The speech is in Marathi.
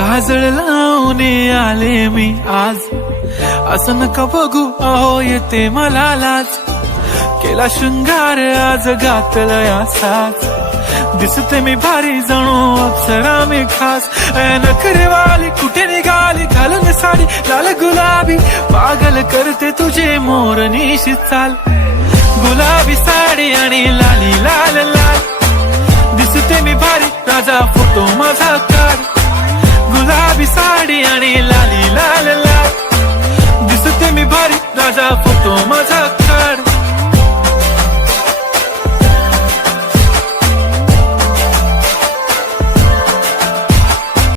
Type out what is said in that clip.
काजळ लावून आले मी आज, असं नका बघू अहो येते मला लाज. केला शृंगार आज घातला असाच, दिसते मी भारी जणू अप्सरा मी खास. नखरेवाली कुठे निघाली घालून साडी लाल गुलाबी, पागल करते तुझे मोरनीशी चाल. गुलाबी साडी आणि लाली लाल लाल, दिसते मी भारी राजा फोटो माझा काढ. गुलाबी साडी आणि लाली लाल लाल, दिसते मी भारी राजा फोटो माझा.